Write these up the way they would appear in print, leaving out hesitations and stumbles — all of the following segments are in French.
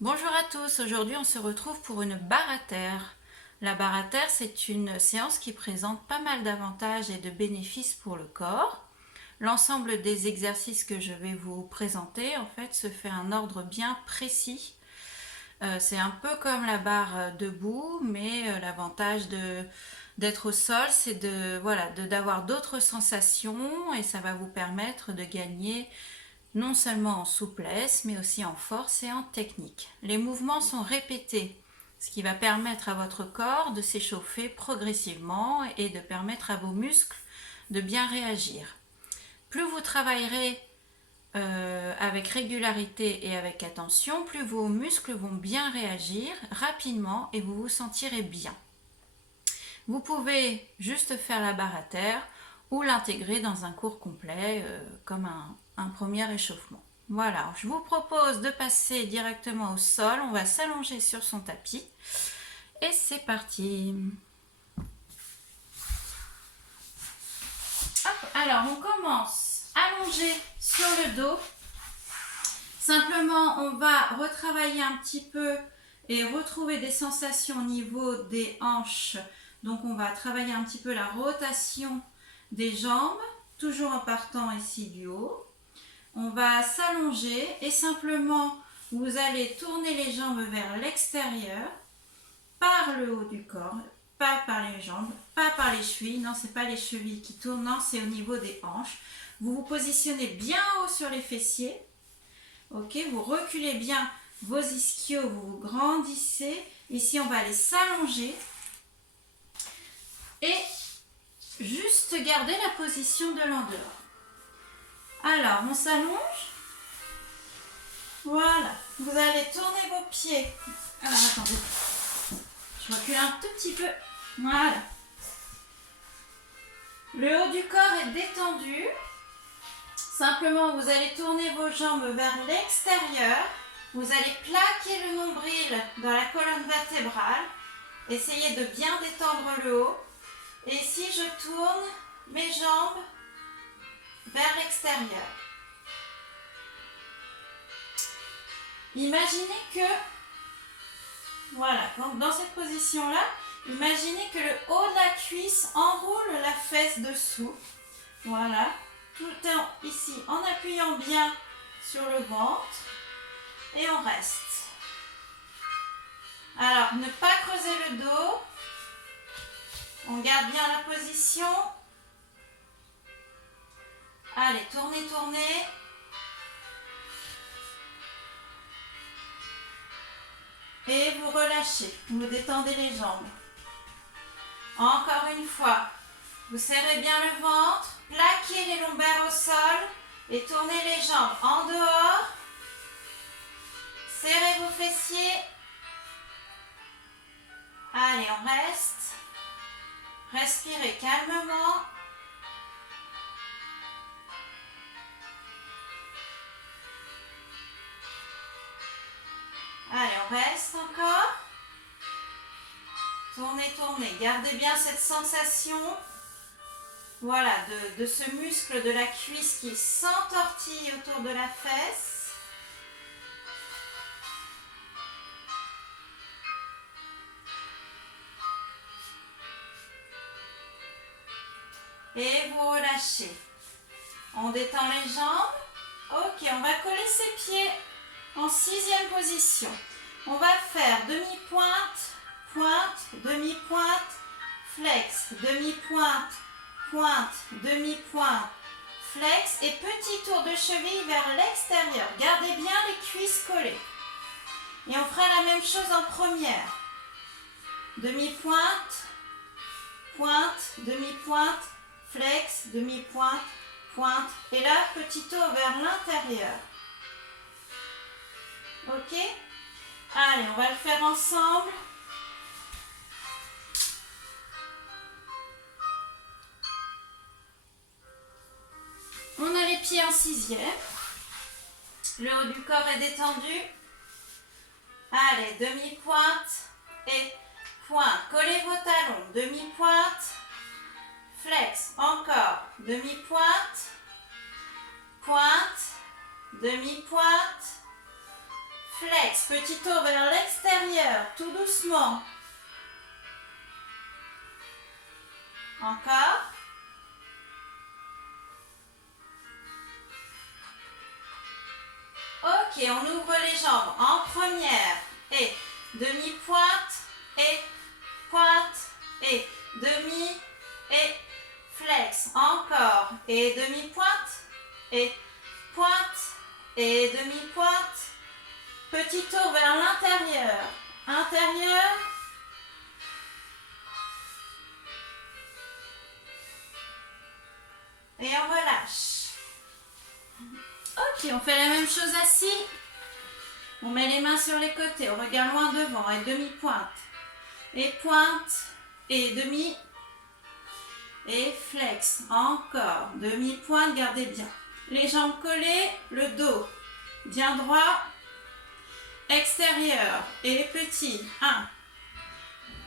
Bonjour à tous, aujourd'hui on se retrouve pour une barre à terre. La barre à terre, c'est une séance qui présente pas mal d'avantages et de bénéfices pour le corps. L'ensemble des exercices que je vais vous présenter en fait se fait un ordre bien précis. C'est un peu comme la barre debout, mais l'avantage d'être au sol, c'est d'avoir d'autres sensations et ça va vous permettre de gagner non seulement en souplesse, mais aussi en force et en technique. Les mouvements sont répétés, ce qui va permettre à votre corps de s'échauffer progressivement et de permettre à vos muscles de bien réagir. Plus vous travaillerez avec régularité et avec attention, plus vos muscles vont bien réagir rapidement et vous vous sentirez bien. Vous pouvez juste faire la barre à terre ou l'intégrer dans un cours complet comme un premier échauffement. Voilà, je vous propose de passer directement au sol. On va s'allonger sur son tapis et c'est parti. Hop, alors on commence allongé sur le dos. Simplement, on va retravailler un petit peu et retrouver des sensations au niveau des hanches. Donc on va travailler un petit peu la rotation des jambes, toujours en partant ici du haut. On va s'allonger et simplement vous allez tourner les jambes vers l'extérieur, par le haut du corps, pas par les jambes, pas par les chevilles. Non, c'est pas les chevilles qui tournent, non, c'est au niveau des hanches. Vous vous positionnez bien haut sur les fessiers. Ok, vous reculez bien vos ischios, vous vous grandissez. Ici, on va aller s'allonger. Et juste garder la position de l'endehors. Alors, on s'allonge. Voilà. Vous allez tourner vos pieds. Alors, attendez. Je recule un tout petit peu. Voilà. Le haut du corps est détendu. Simplement, vous allez tourner vos jambes vers l'extérieur. Vous allez plaquer le nombril dans la colonne vertébrale. Essayez de bien détendre le haut. Et ici, je tourne mes jambes vers l'extérieur. Imaginez que, voilà, dans cette position-là, imaginez que le haut de la cuisse enroule la fesse dessous. Voilà, tout ici en appuyant bien sur le ventre et on reste. Alors, ne pas creuser le dos. On garde bien la position. Allez, tournez, tournez. Et vous relâchez. Vous détendez les jambes. Encore une fois. Vous serrez bien le ventre. Plaquez les lombaires au sol. Et tournez les jambes en dehors. Serrez vos fessiers. Allez, on reste. Respirez calmement. Allez, on reste encore. Tournez, tournez. Gardez bien cette sensation, voilà, de ce muscle de la cuisse qui s'entortille autour de la fesse. Et vous relâchez. On détend les jambes. Ok, on va coller ses pieds en 6e position. On va faire demi-pointe, pointe, demi-pointe, flex, demi-pointe, pointe, demi-pointe, flex et petit tour de cheville vers l'extérieur. Gardez bien les cuisses collées. Et on fera la même chose en première. Demi-pointe, pointe, demi-pointe, flex, demi-pointe, pointe. Et là, petit tour vers l'intérieur. Ok? Allez, on va le faire ensemble. On a les pieds en 6e. Le haut du corps est détendu. Allez, demi-pointe et pointe. Collez vos talons. Demi-pointe. Flex. Encore. Demi-pointe. Pointe. Demi-pointe. flex, petit tour vers l'extérieur, tout doucement. Encore. Ok, on ouvre les jambes en première et demi-pointe et pointe et demi et flex. Encore et demi-pointe et pointe et demi-pointe. Petit tour vers l'intérieur. Intérieur. Et on relâche. Ok, on fait la même chose assis. On met les mains sur les côtés, on regarde loin devant et demi-pointe. Et pointe et demi. Et flex. Encore. Demi-pointe, gardez bien. Les jambes collées, le dos bien droit. Extérieur et petit. 1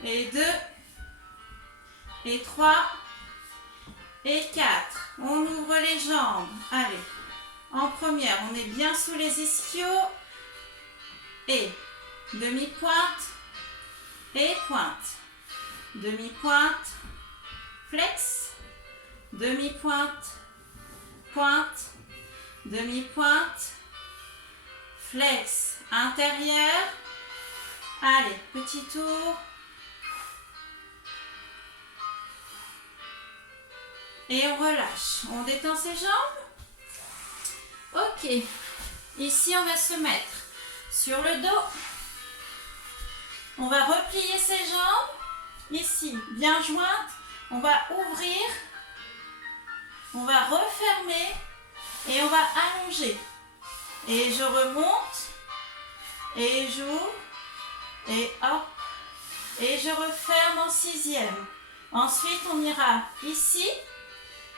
et 2 et 3 et 4. On ouvre les jambes. Allez. En première, on est bien sous les ischios. Et demi-pointe et pointe. Demi-pointe, flex. Demi-pointe, pointe. Demi-pointe, flex. Intérieur. Allez, petit tour. Et on relâche. On détend ses jambes. Ok. Ici, on va se mettre sur le dos. On va replier ses jambes. Ici, bien jointes. On va ouvrir. On va refermer. Et on va allonger. Et je remonte. Et j'ouvre. Et hop. Et je referme en 6e. Ensuite, on ira ici.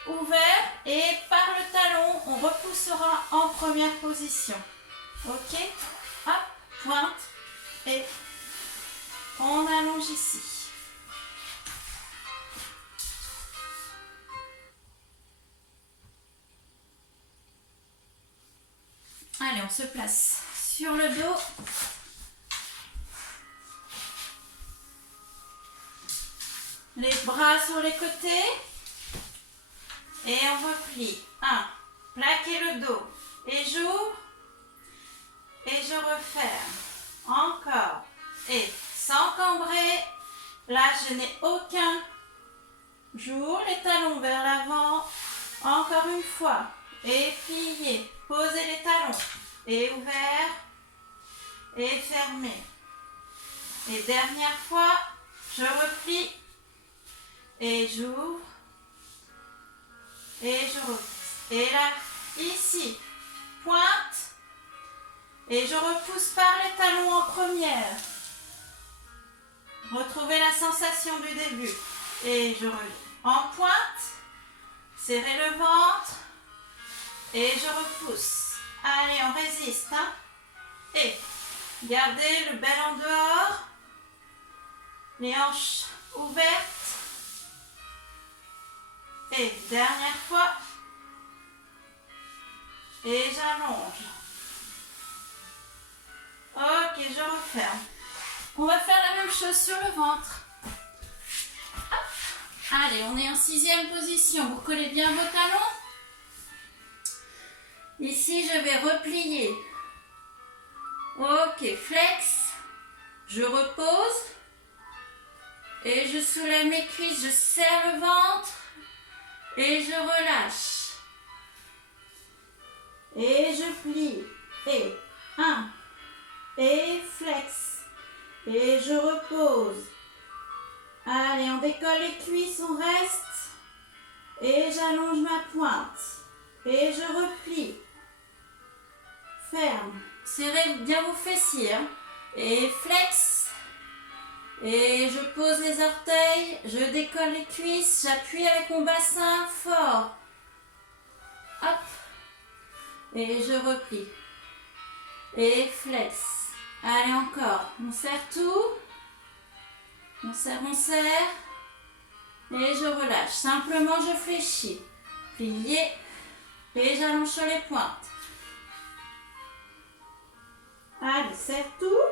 Ouvert. Et par le talon, on repoussera en première position. Ok. Hop. Pointe. Et on allonge ici. Allez, on se place sur le dos. Les bras sur les côtés. Et on replie. 1. Plaquez le dos. Et j'ouvre. Et je referme. Encore. Et sans cambrer. Là, je n'ai aucun. J'ouvre les talons vers l'avant. Encore une fois. Et pliez. Posez les talons. Et ouvert. Et fermé. Et dernière fois. Je replie. Et j'ouvre. Et je repousse. Et là, ici, pointe. Et je repousse par les talons en première. Retrouvez la sensation du début. Et je reviens. En pointe. Serrez le ventre. Et je repousse. Allez, on résiste. Hein? Et gardez le bel en dehors. Les hanches ouvertes. Et dernière fois. Et j'allonge. Ok, je referme. On va faire la même chose sur le ventre. Hop. Allez, on est en 6e position. Vous collez bien vos talons. Ici, je vais replier. Ok, flex. Je repose. Et je soulève mes cuisses. Je serre le ventre. Et je relâche. Et je plie. Et 1. Et flex. Et je repose. Allez, on décolle les cuisses, on reste. Et j'allonge ma pointe. Et je replie. Ferme. Serrez bien vos fessiers. Hein. Et flex. Et je pose les orteils. Je décolle les cuisses. J'appuie avec mon bassin fort. Hop. Et je replie. Et flex. Allez, encore. On serre tout. On serre, on serre. Et je relâche. Simplement, je fléchis. Plier. Et j'allonge sur les pointes. Allez, serre tout.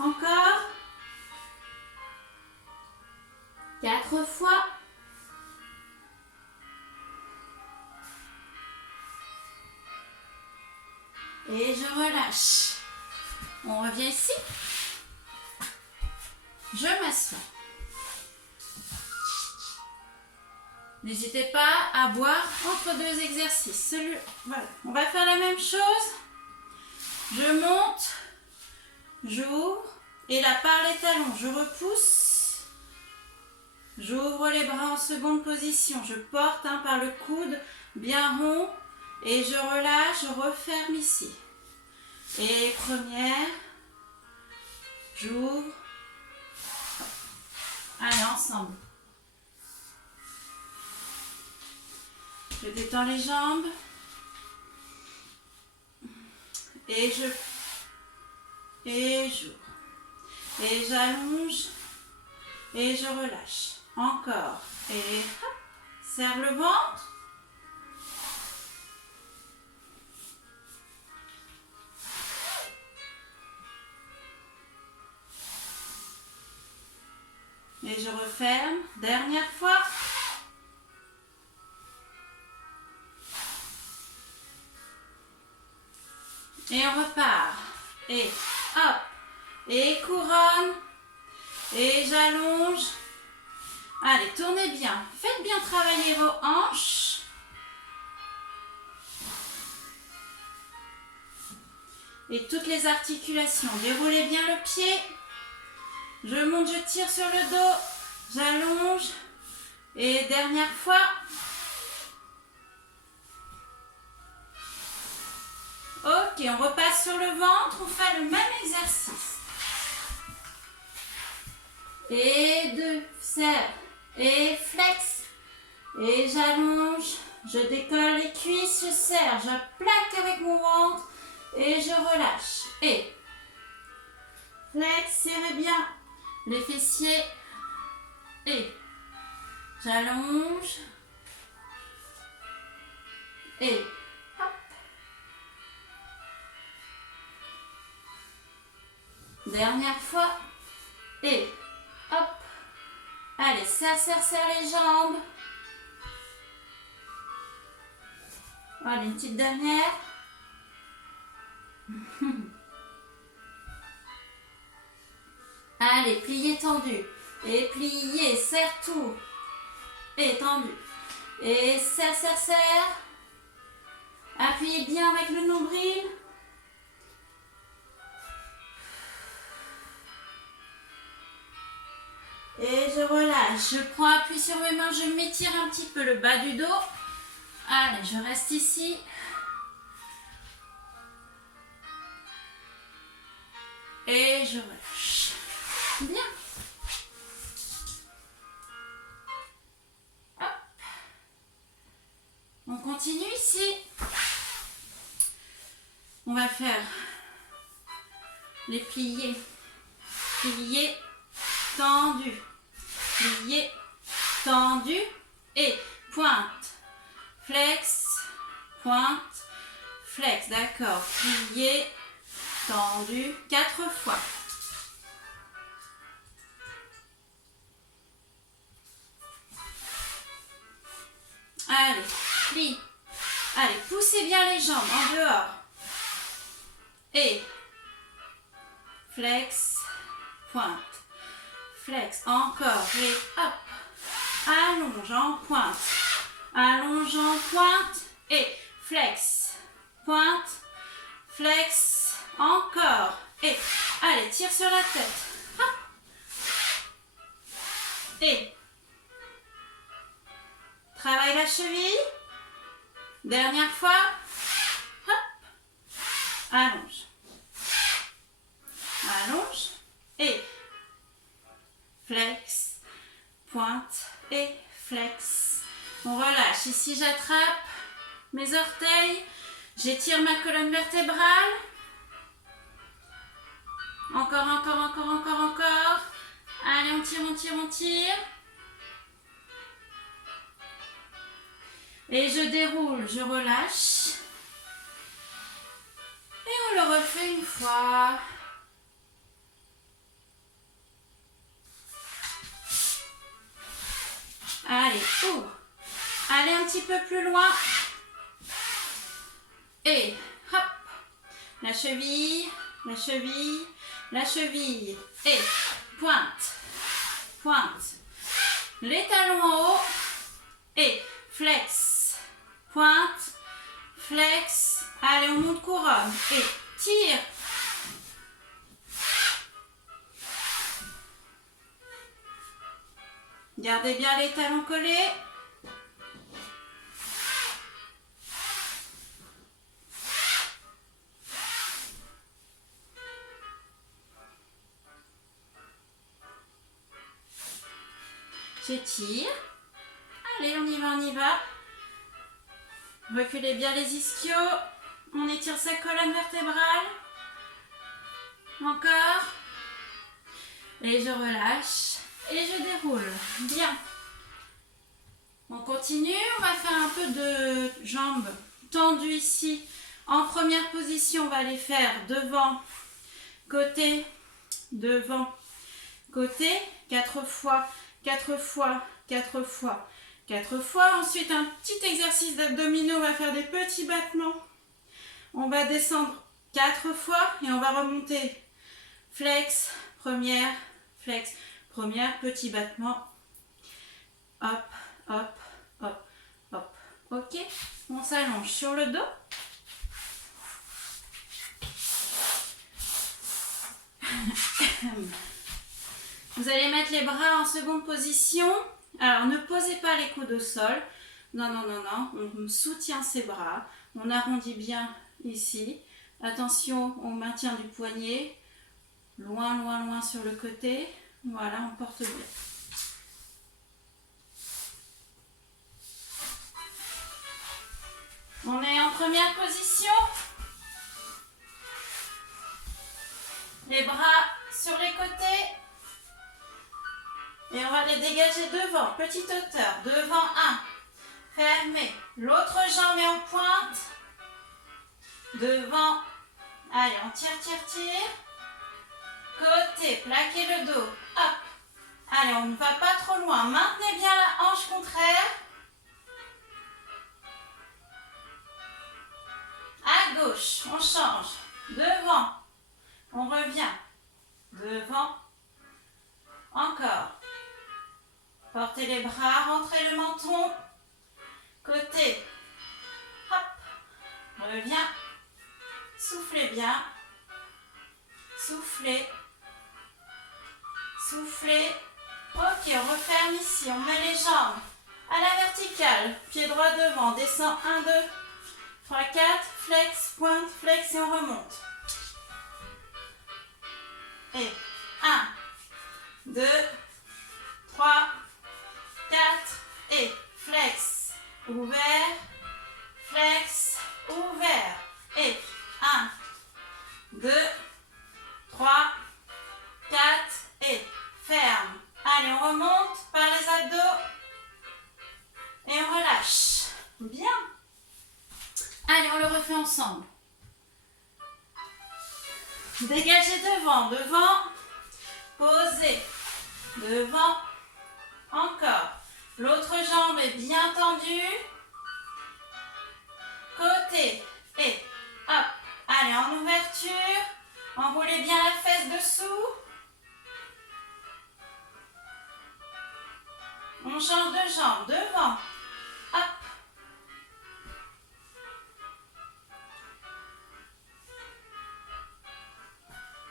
Encore. 4 fois. Et je relâche. On revient ici. Je m'assois. N'hésitez pas à boire entre 2 exercices. Voilà. On va faire la même chose. Je monte, j'ouvre et là par les talons, je repousse. J'ouvre les bras en seconde position. Je porte par le coude bien rond et je relâche, je referme ici. Et première, j'ouvre. Allez, ensemble. Je détends les jambes. Et j'ouvre. Et j'allonge. Et je relâche. Encore. Et hop. Serre le ventre. Et je referme. Dernière fois. Et on repart. Et hop. Et couronne. Et j'allonge. Allez, tournez bien. Faites bien travailler vos hanches. Et toutes les articulations. Déroulez bien le pied. Je monte, je tire sur le dos. J'allonge. Et dernière fois. Ok, on repasse sur le ventre. On fait le même exercice. Et 2, serre. Et flex. Et j'allonge. Je décolle les cuisses, je serre. Je plaque avec mon ventre. Et je relâche. Et flex, serrez bien les fessiers. Et j'allonge. Et hop. Dernière fois. Et hop. Allez, serre, serre, serre les jambes. Allez, une petite dernière. Allez, pliez tendu. Et pliez, serre tout. Et tendu. Et serre, serre, serre. Appuyez bien avec le nombril. Et je relâche. Je prends appui sur mes mains. Je m'étire un petit peu le bas du dos. Allez, je reste ici. Et je relâche. Bien. Hop. On continue ici. On va faire les pliés. Pliés, tendus. Pliés, tendus. Et pointe. Flex, pointe, flex. D'accord. Plié, tendu. 4 fois. Allez, plie. Allez, poussez bien les jambes en dehors. Et flex, pointe. Flex, encore. Et hop. Allonge en pointe. Allonge en pointe. Et flex, pointe. Flex, encore. Et allez, tire sur la tête. Hop. Et travaille la cheville. Dernière fois. Hop. Allonge. Allonge. Et flex. Pointe. Et flex. On relâche. Ici, j'attrape mes orteils. J'étire ma colonne vertébrale. Encore, encore, encore, encore, encore. Allez, on tire, on tire, on tire. Et je déroule, je relâche. refait une fois. Allez, ouvre. Allez un petit peu plus loin. Et hop. La cheville, la cheville, la cheville. Et pointe, pointe. Les talons en haut. Et flex, pointe, flex. Allez, on monte couronne. Et tire. Gardez bien les talons collés. J'étire. Allez, on y va, on y va. Reculez bien les ischios. On étire sa colonne vertébrale. Encore. Et je relâche. Et je déroule. Bien. On continue. On va faire un peu de jambes tendues ici. En première position, on va les faire devant, côté, devant, côté. 4 fois, 4 fois, 4 fois, 4 fois. Ensuite, un petit exercice d'abdominaux. On va faire des petits battements. On va descendre 4 fois et on va remonter. Flex, première, flex, première, petit battement. Hop, hop, hop, hop. Ok, on s'allonge sur le dos. Vous allez mettre les bras en seconde position. Alors, ne posez pas les coudes au sol. Non, non, non, non. On soutient ses bras. On arrondit bien ici. Attention au maintien du poignet. Loin, loin, loin sur le côté. Voilà, on porte bien. On est en première position. Les bras sur les côtés. Et on va les dégager devant. Petite hauteur. Devant, 1. Fermez. L'autre jambe est en pointe. Devant. Allez, on tire, tire, tire. Côté. Plaquez le dos. Hop. Allez, on ne va pas trop loin. Maintenez bien la hanche contraire. À gauche. On change. Devant. On revient. Devant. Encore. Portez les bras, rentrez le menton. Côté. Hop. Reviens. Soufflez bien. Soufflez. Soufflez. Ok, on referme ici. On met les jambes à la verticale. Pied droit devant. Descend. 1, 2, 3, 4. Flex, pointe, flex et on remonte. Et 1, 2, 3, 4 et flex, ouvert, flex, ouvert. Et 1, 2, 3, 4 et ferme. Allez, on remonte par les abdos et on relâche. Bien. Allez, on le refait ensemble. Dégagez devant, devant, posez, devant, encore. L'autre jambe est bien tendue. Côté et hop. Allez, en ouverture. Enroulez bien la fesse dessous. On change de jambe. Devant. Hop.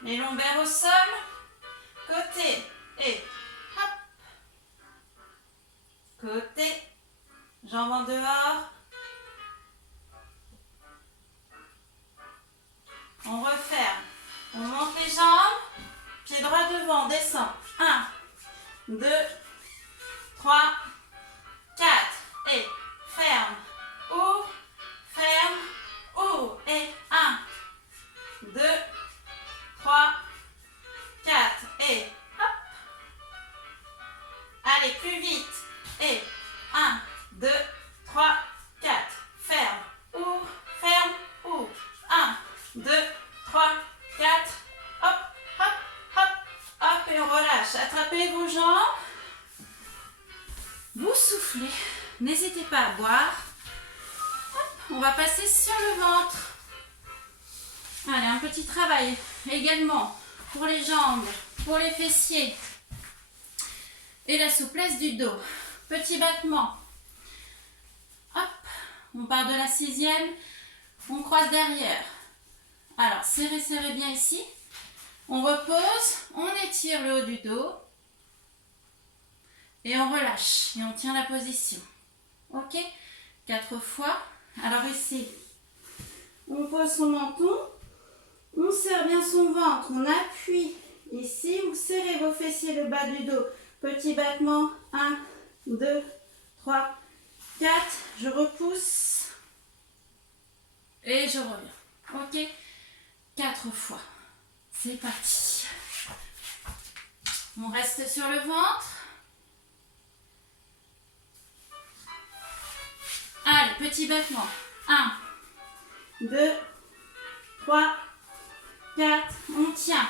Les lombaires au sol. Côté et hop. Côté. Jambes en dehors. On referme. On monte les jambes. Pied droit devant. Descend. 1, 2, 3, 4. Et ferme. Ouvre. Ferme. Ouvre. Et 1, 2, 3, 4. Et hop. Allez, plus vite. Et 1, 2, 3, n'hésitez pas à boire. Hop, on va passer sur le ventre. Allez, un petit travail également pour les jambes, pour les fessiers et la souplesse du dos. Petit battement. Hop, on part de la 6e, on croise derrière. Alors, serrez, serrez bien ici. On repose, on étire le haut du dos et on relâche et on tient la position. Ok, 4 fois. Alors ici, on pose son menton, on serre bien son ventre, on appuie ici, vous serrez vos fessiers, le bas du dos. Petit battement, 1, 2, 3, 4, je repousse et je reviens. Ok, 4 fois. C'est parti. On reste sur le ventre. Allez, petit battement. 1, 2, 3, 4. On tient.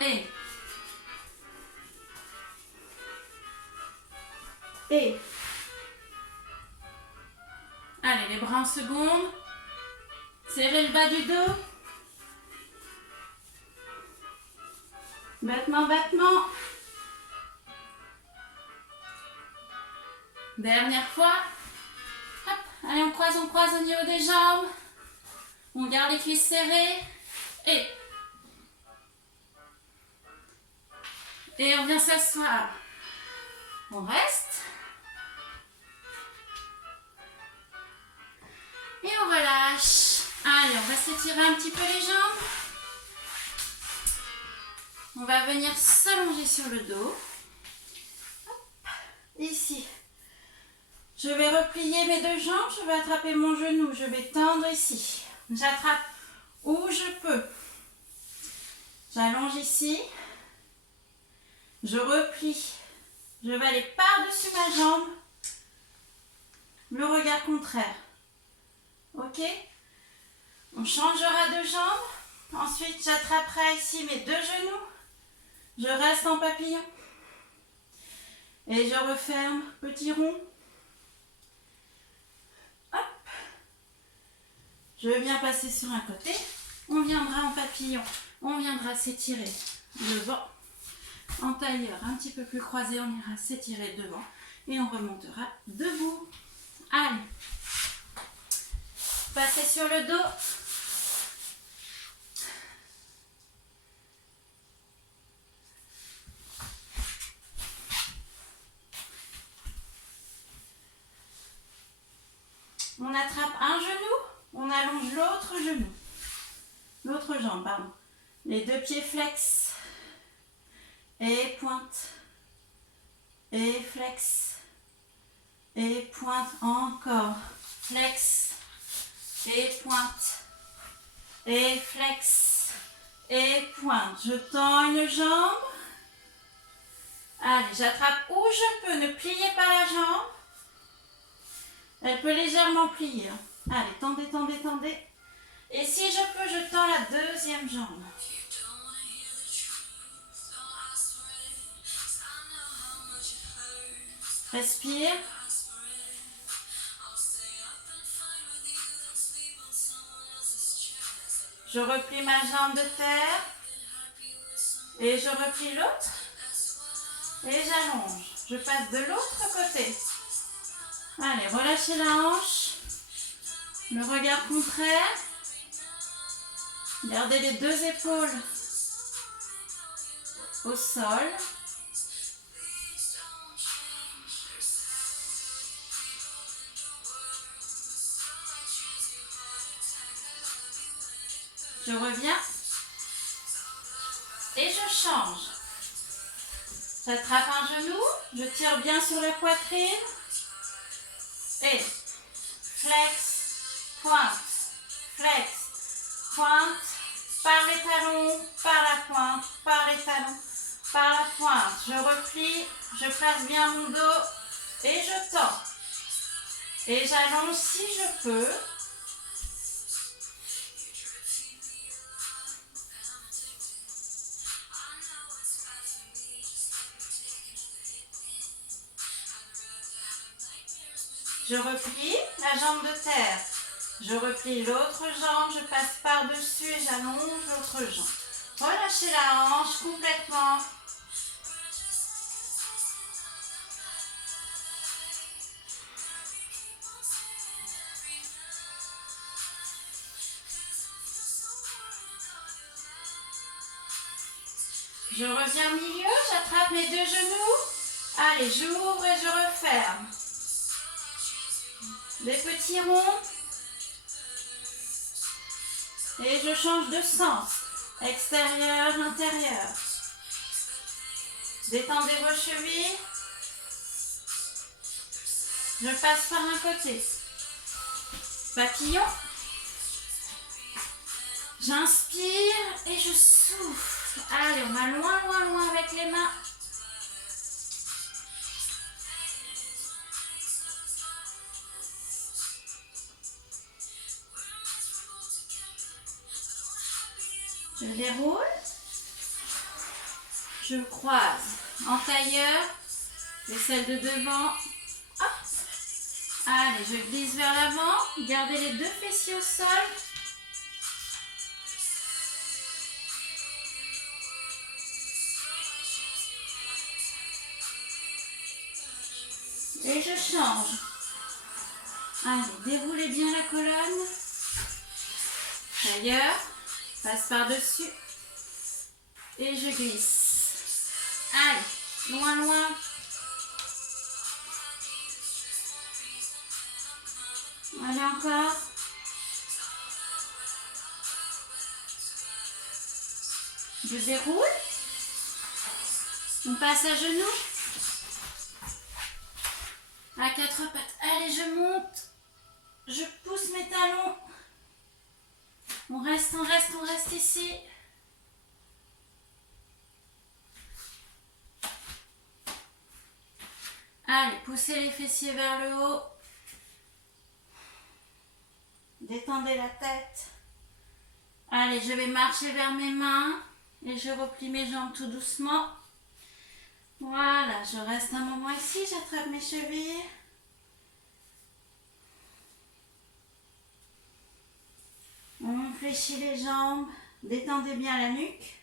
Et. Allez, les bras en seconde. Serrez le bas du dos. Battement, battement. Dernière fois. Hop. Allez, on croise au niveau des jambes. On garde les cuisses serrées. Et on vient s'asseoir. On reste. Et on relâche. Allez, on va s'étirer un petit peu les jambes. On va venir s'allonger sur le dos. Hop. Ici. Je vais replier mes 2 jambes. Je vais attraper mon genou. Je vais tendre ici. J'attrape où je peux. J'allonge ici. Je replie. Je vais aller par-dessus ma jambe. Le regard contraire. Ok? On changera de jambe. Ensuite, j'attraperai ici mes 2 genoux. Je reste en papillon. Et je referme, petit rond. Hop. Je viens passer sur un côté. On viendra en papillon. On viendra s'étirer devant. En tailleur un petit peu plus croisé, on ira s'étirer devant. Et on remontera debout. Allez. Passez sur le dos. On attrape un genou, on allonge l'autre genou. L'autre jambe, pardon. Les 2 pieds flex. Et pointe. Et flex. Et pointe encore. Flex. Et pointe. Et flex. Et pointe. Je tends une jambe. Allez, j'attrape où je peux. Ne pliez pas la jambe. Elle peut légèrement plier. Allez, tendez, tendez, tendez. Et si je peux, je tends la 2e jambe. Respire. Je replie ma jambe de terre. Et je replie l'autre. Et j'allonge. Je passe de l'autre côté. Allez, relâchez la hanche. Le regard contraire. Gardez les 2 épaules au sol. Je reviens. Et je change. J'attrape un genou. Je tire bien sur la poitrine. Et flex, pointe, flex, pointe, par les talons, par la pointe, par les talons, par la pointe. Je replie, je place bien mon dos et je tends. Et j'allonge si je peux. Je replie la jambe de terre. Je replie l'autre jambe, je passe par-dessus et j'allonge l'autre jambe. Relâchez la hanche complètement. Je reviens au milieu, j'attrape mes deux genoux. Allez, j'ouvre et je referme. Des petits ronds. Et je change de sens. Extérieur, intérieur. Détendez vos chevilles. Je passe par un côté. Papillon. J'inspire et je souffle. Allez, on va loin, loin, loin avec les mains. Je déroule. Je croise en tailleur. Et celle de devant. Hop. Allez, je glisse vers l'avant. Gardez les deux fessiers au sol. Et je change. Allez, déroulez bien la colonne. Tailleur. Passe par-dessus. Et je glisse. Allez, loin, loin. Allez, encore. Je déroule. On passe à genoux. À quatre pattes. Allez, je monte. Je pousse mes talons. On reste, on reste, on reste ici. Allez, poussez les fessiers vers le haut. Détendez la tête. Allez, je vais marcher vers mes mains et je replie mes jambes tout doucement. Voilà, je reste un moment ici, j'attrape mes chevilles. On fléchit les jambes, détendez bien la nuque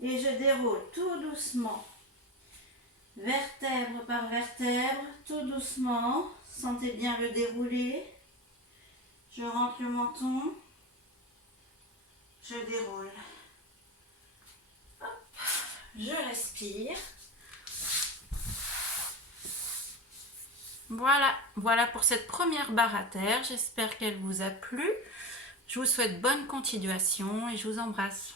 et je déroule tout doucement. Vertèbre par vertèbre, tout doucement. Sentez bien le déroulé. Je rentre le menton. Je déroule. Hop. Je respire. Voilà pour cette première barre à terre. J'espère qu'elle vous a plu. Je vous souhaite bonne continuation et je vous embrasse.